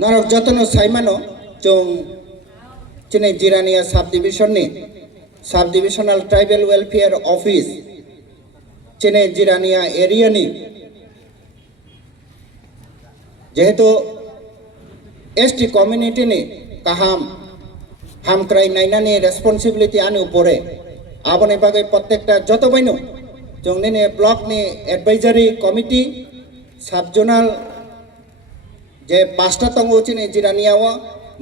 Narok Jotono Saimano, Jong Chine Jirania Subdivision, Subdivisional Tribal Welfare Office, Chine Jirania Area ni, যেহেতু ST community ni kaham ham krai naina ni responsibility anu pore abone bagai prottekta joto baino jong ne block ni advisory committee subzonal je pasta tongo chine jiraniawa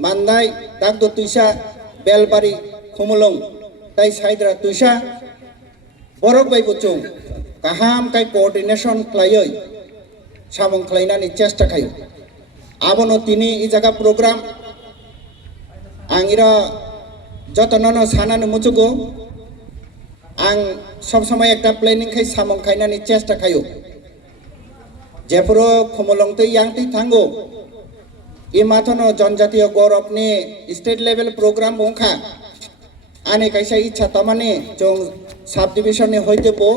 mandai dagdo tuisa belbari khumulong tai saidra tuisa borok bai buchung kaham kai coordination klayoi samong klainani chesta khayo abono tini i jaga program angira jotonono sanano muchugo ang sob সময় একটা planning খাই samong khainani chesta khayo jepuro khumulong te yang ti thango i mathono जनजातीय गौरव ni state level program bongkha ane kaisa ichha tamane jong subdivision ni hoite bo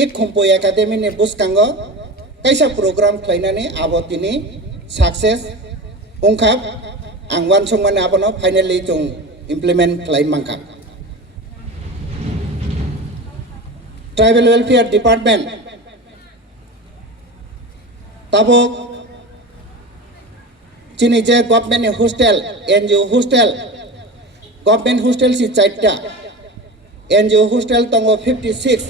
i khumpo academy ni buskango kaisa program khlainani abo tini success bongkha ang wan songmane abono finally jong implement khlai mangkha Tribal Welfare Department tabok chini je government hostel NGO hostel government hostel si chaita NGO hostel tongo 56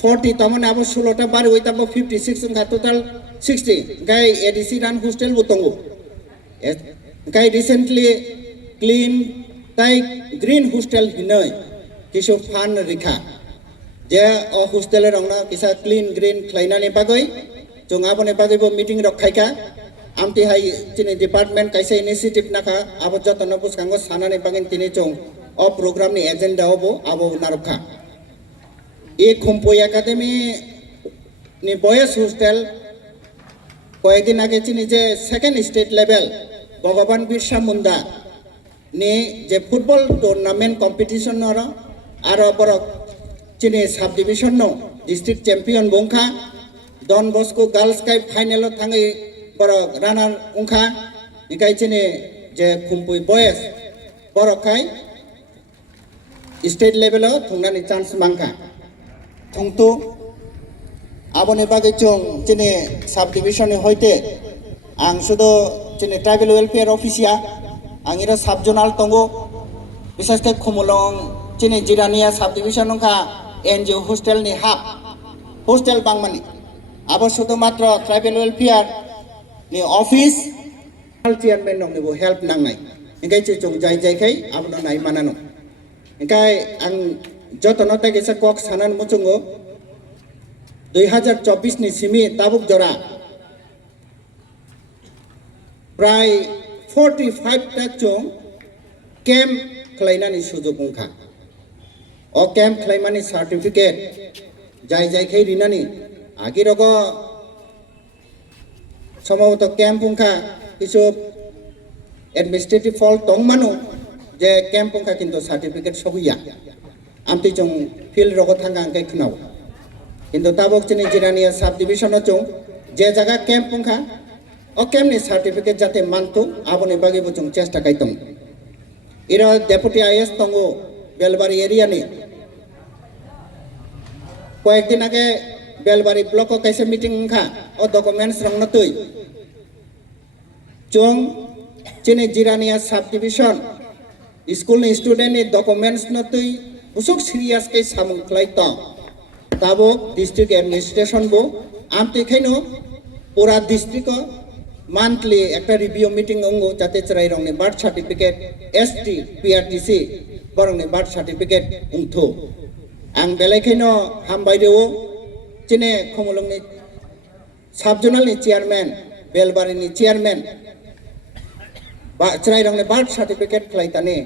40 tamone abo 16 ta bari oi tabo 56 ngka total 60 gai ADC ran hostel butongo gai recently clean tai green hostel hinoi kisu fan rikha je o hostel rongna kisa clean green khlainani bagoi jonga bone bagoi bo meeting rok khaika amti hai chini department kaisa initiative naka abo jotono buskango sanani bagin tini chong o program ni agenda obo abo narokha e khumpo academy ni boys hostel কয়েকদিন আগে চিনি যে second state level ভগবান Birsa Munda ni je football tournament competition nora aro borok chini subdivision no district champion bongkha Don Bosco girls kai final thangai borok runner ongkha nikai chini je khumpui boys borok kai state level o thungnani chance mangkha thungtu abone bagai chong chini subdivision ni hoite ang sudo chini tribal welfare officia angira subzonal tongo বিশেষ করে খুমুলং চিনি Jirania subdivision নংখা NGO hostel ni hub hostel bangmani abo শুধুমাত্র tribal welfare ni office chairman নং নিবো help নাংনাই এঙ্গাই চং যাই যাই খাই abno nai manano এঙ্গাই আং যতন তাইগেসা cock Sanan মুচুঙ্গো 2024 ni simi tabuk jora প্রায় 45 টা চং camp khlainani sujog ongkha o camp khlaimani certificate jai jai khai rinani agi rogo সম্ভবত camp ongkha kisu administrative fault tongmano je camp ongkha kintu certificate sobuya amti chong field rogo thanga angkai khunau kintu tabok chini jirania subdivision o chong je jaga camp ongkha o camp ni certificate jate mantu aboni bagi bo chong chesta kai tong ira deputy IS tongo belbari area ni কয়েকদিন আগে Belbari block কাইসে meeting খা ও documents রং নতুই চং চিনি Jirania subdivision school ni student ni documents নতুই উসুক serious কে সামং ক্লাই ত তাবো ডিস্ট্রিক্ট অ্যাডমিনিস্ট্রেশন বো আমতে খাইনো পুরা ডিস্ট্রিক্ট monthly একটা রিভিউ মিটিং অঙ্গ যাতে চরাই রংনি বার্থ সার্টিফিকেট ST PRTC বরংনি বার্থ সার্টিফিকেট উংথো আং বেলাইখাইনো হামবাইদেও চিনে খমলংনি সাবজোনালনি চেয়ারম্যান বেলবারিনি চেয়ারম্যান বা চরাই রংনি বার্থ সার্টিফিকেট খ্লাইতানি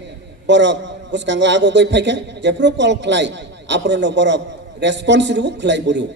বরক বুসকাঙ্গ আগো গই ফাইকা যেপ্রো কল খ্লাই আপ্রনো বরক রেসপন্সিবল খ্লাই বরিও